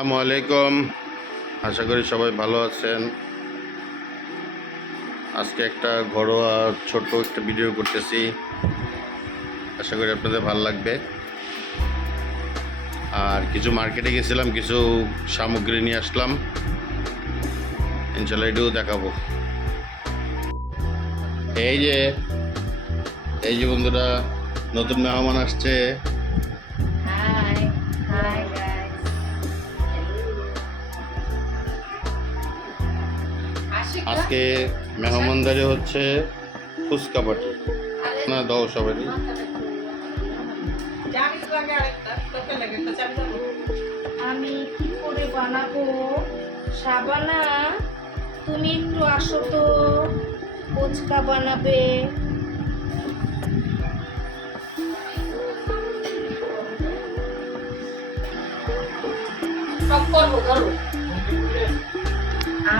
আসসালামু আলাইকুম। আশা করি সবাই ভালো আছেন। আজকে একটা ঘরোয়া ছোট্ট একটা ভিডিও করতেছি, আশা করি আপনাদের ভালো লাগবে। আর কিছু মার্কেটে গেছিলাম, কিছু সামগ্রী নিয়ে আসলাম, ইনশাল্লাহ এটাও দেখাবো। এই যে বন্ধুরা, নতুন মেহমান আসছে। আজকে মেহমানদারি হচ্ছে ফুচকা পাটি না, দাও সবাই। আমি কি করে বানাবো? শাবানা, তুমি একটু আসো তো, ফুচকা বানাবে।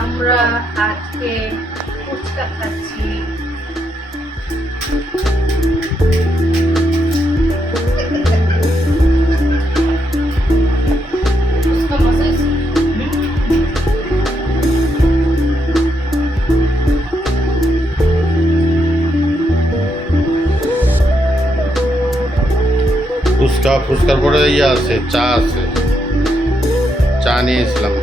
আমরা আজকে ফুচকা খাচ্ছি। ফুচকার পরে ইয়ে আছে, চা আছে, চা নিয়েছিলাম।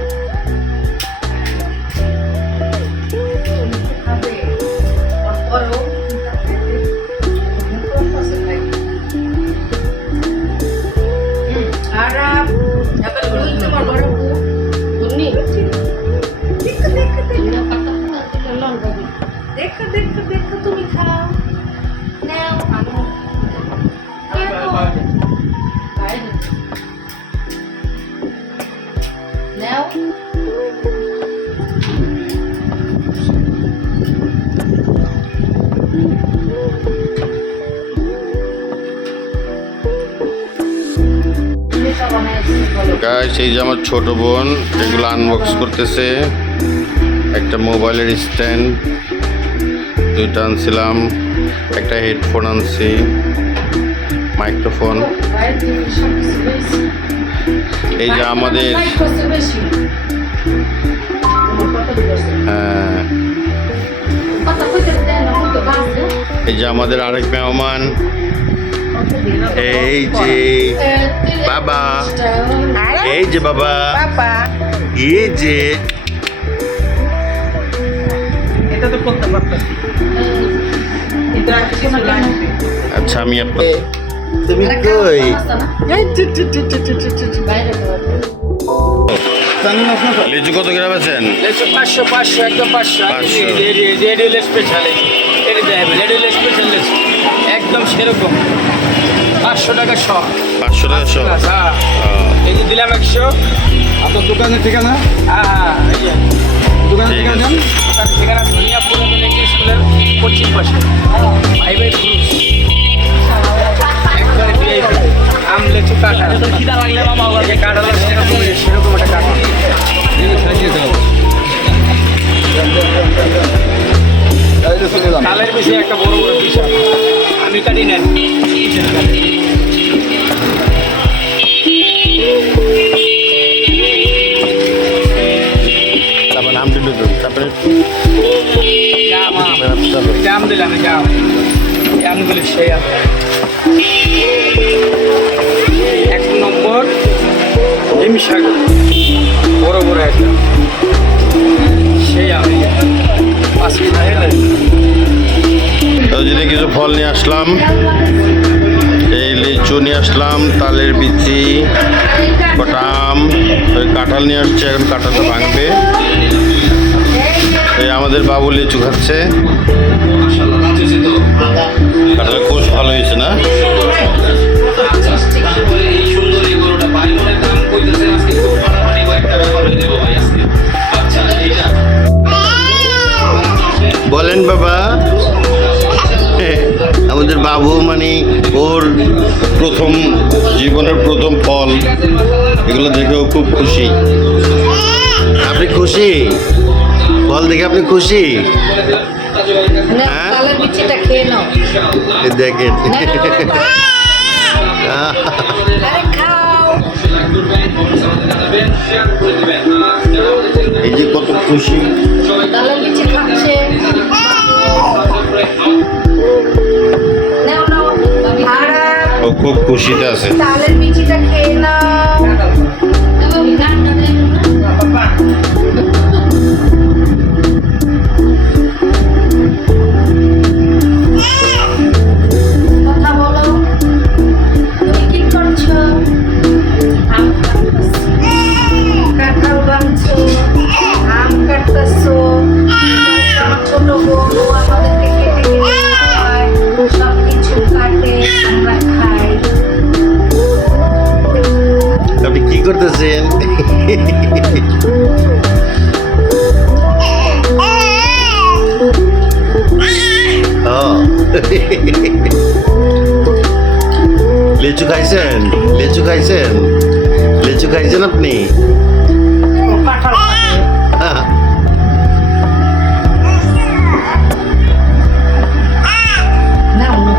দেখো দেখো দেখো, তুমি খাও, নাও। নাও। গাইস, এই যে আমার ছোট বোন এগুলো আনবক্স করতেছে। একটা মোবাইলের স্ট্যান্ড, দুইটা আনছিলাম, একটা হেডফোন আনছি, মাইক্রোফোন। এই যে আমাদের এই যে আমাদের আরেক মেহমান, এই যে বাবা, এই যে বাবা, এই যে এটা তো করতে পারতেছি। আচ্ছা, আমি আপনার তুমি কই? লিচু কত গ্রাম আছেন? 500 একদম 500 স্পেশাল, একদম সেরকম 500 টাকা শ। 500 টাকা শ। এই যে দিলাম 100। আপনার দোকানের ঠিকানা? হ্যাঁ, এই যে দোকানের ঠিকানা জান? দোকানের ঠিকানা ধনিয়াপুর স্কুলের পশ্চিম পাশে, ভাই ফ্রুটস। একবারে VIP আম লেচু কাঁঠাল। খিদা লাগলে মামা বলে কাঁঠাল সেরকম একটা কাঁঠাল কালের বেশি একটা বড় বড় পিস আমি কাটি নেন। তারপর নাম দিল, তারপরে জাম দিলাম, জাম গুলি সেই 1 নম্বর এমি সাগর, বড় বড় একটা সেই আমি 5 কেজি। যদি কিছু ফল নিয়ে আসলাম, এই লিচু নিয়ে আসলাম, তালের বিচি, কটা আম, ওই কাঁঠাল নিয়ে আসছে, এখন কাঁঠালটা ভাঙবে। এই আমাদের বাবু লিচু খাচ্ছে। কাঁঠালের খুব ভালো হয়েছে না? বলেন বাবা। আমাদের বাবু মানে ওর প্রথম জীবনের প্রথম ফল, এগুলো দেখেও খুব খুশি। আপনি খুশি? ফল দেখে আপনি খুশি? হ্যাঁ, দেখেন। এই যে কত খুশি। তালের বিচি খাচ্ছে। নাও নাও আর ও খুব খুশিতে আছে। তালের বিচিটা খেয়ে নাও। কথা বলো, তুমি কি করছো? আম কাটতেছো, কাঁঠাল ভাঙছো, আম কাটতেছো। আমার ছোট বোন ও আমাদেরকে কেটে কেটে খাওয়ায়, সব কিছু কাটে আমরা খাই। আপনি কি করতেছেন? ও, লিচু খাইছেন? লিচু খাইছেন? লিচু খাইছেন আপনি? ও কাঁঠাল খাবে। হ্যাঁ। নাও নাও।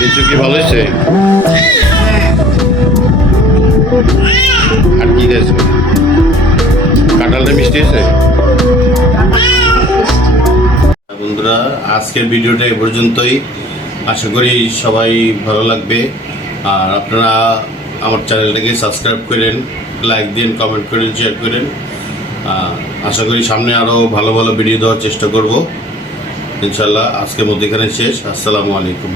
লিচু কি ভালো হয়েছে? আর কি খাইছো? কাঁঠালটা মিষ্টি হয়েছে? বন্ধুরা, আজকের ভিডিওটা এই পর্যন্তই। আশা করি সবাই ভালো লাগবে। আর আপনারা আমার চ্যানেলটাকে সাবস্ক্রাইব করেন, লাইক দিন, কমেন্ট করেন, শেয়ার করেন। আশা করি সামনে আরও ভালো ভালো ভিডিও দেওয়ার চেষ্টা করব ইনশাল্লাহ। আজকের মধ্যে এখানে শেষ। আসসালামু আলাইকুম।